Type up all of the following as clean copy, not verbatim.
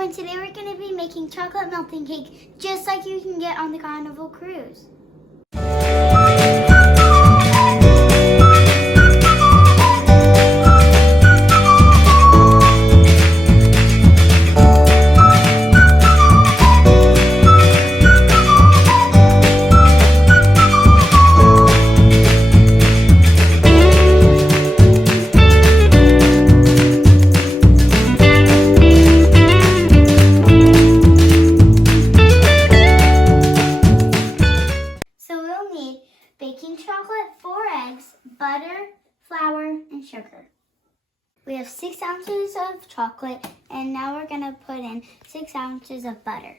everyone, today we're going to be making chocolate melting cake just like you can get on the Carnival cruise. Baking chocolate, 4 eggs, butter, flour, and sugar. We have 6 ounces of chocolate, and now we're going to put in 6 ounces of butter.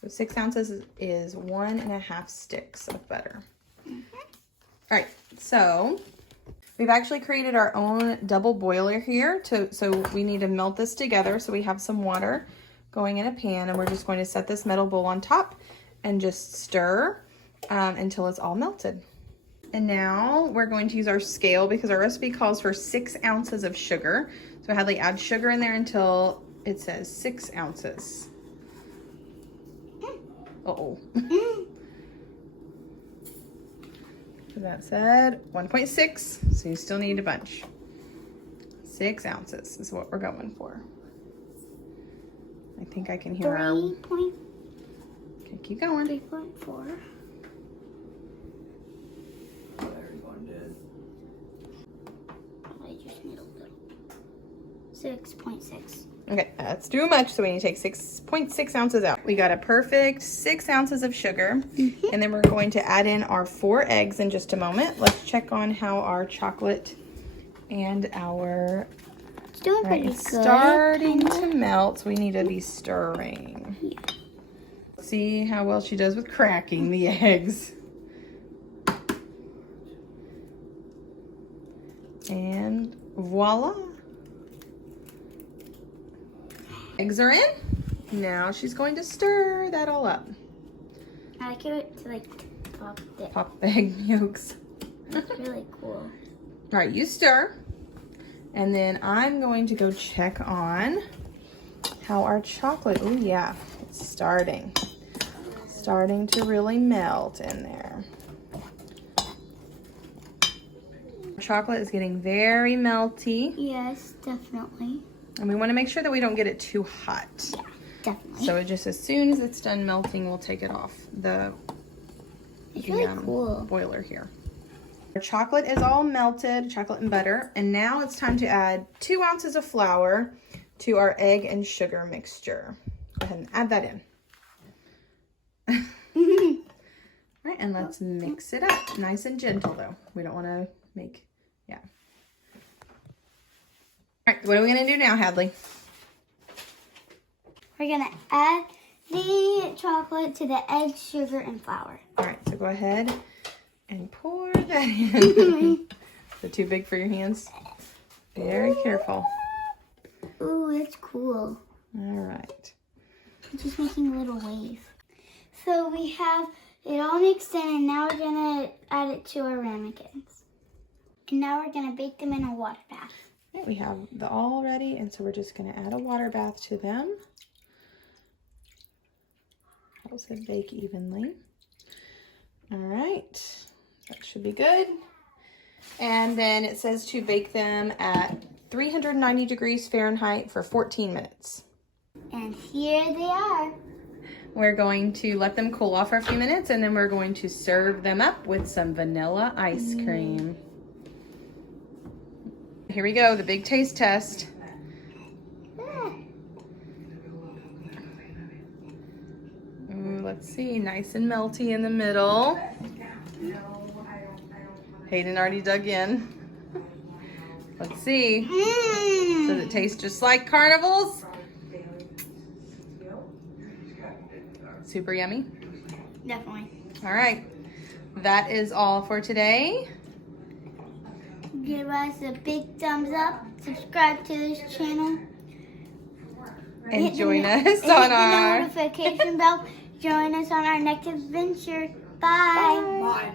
So 6 ounces is 1.5 sticks of butter. All right, so we've actually created our own double boiler here, so we need to melt this together. So we have some water going in a pan, and we're just going to set this metal bowl on top and just stir until it's all melted. And now we're going to use our scale because our recipe calls for 6 ounces of sugar. So Hadley, add sugar in there until it says 6 ounces. Uh-oh. That said 1.6, so you still need a bunch. 6 ounces is what we're going for. I think I can hear our... Okay, keep going. 3.4. I just need a little. 6.6. Okay, that's too much, so we need to take 6.6 ounces out. We got a perfect 6 ounces of sugar, and then we're going to add in our 4 eggs in just a moment. Let's check on how our chocolate and our... It's doing pretty good. Starting to melt, so we need to be stirring. Yeah. See how well she does with cracking the eggs. And voila. Eggs are in. Now she's going to stir that all up. I like it to like pop it. Pop the egg yolks. It's really cool. All right, you stir. And then I'm going to go check on how our chocolate, oh yeah, it's starting to really melt in there. Chocolate is getting very melty. Yes, definitely. And we want to make sure that we don't get it too hot. Yeah, definitely. So it just as soon as it's done melting, we'll take it off the It's really cool. boiler here. Our chocolate is all melted, chocolate and butter, and now it's time to add 2 ounces of flour to our egg and sugar mixture. Go ahead and add that in. Right, and let's mix it up. Nice and gentle though. We don't want to make, yeah. All right, what are we gonna do now, Hadley? We're gonna add the chocolate to the egg, sugar, and flour. All right, so go ahead and pour that in. Is it too big for your hands? Very careful. Ooh, it's cool. All right. It's just making a little wave. So we have it all mixed in, and now we're gonna add it to our ramekins. And now we're gonna bake them in a water bath. Okay, we have the all ready, and so we're just gonna add a water bath to them. Helps it bake evenly. All right, that should be good. And then it says to bake them at 390 degrees Fahrenheit for 14 minutes. And here they are. We're going to let them cool off for a few minutes, and then we're going to serve them up with some vanilla ice cream. Here we go, the big taste test. Ooh, let's see, nice and melty in the middle. Hayden already dug in. Let's see. Does it taste just like Carnival's? Super yummy? Definitely. All right, that is all for today. Give us a big thumbs up, subscribe to this channel, And join us hit on the our notification bell. Join us on our next adventure. Bye. Bye.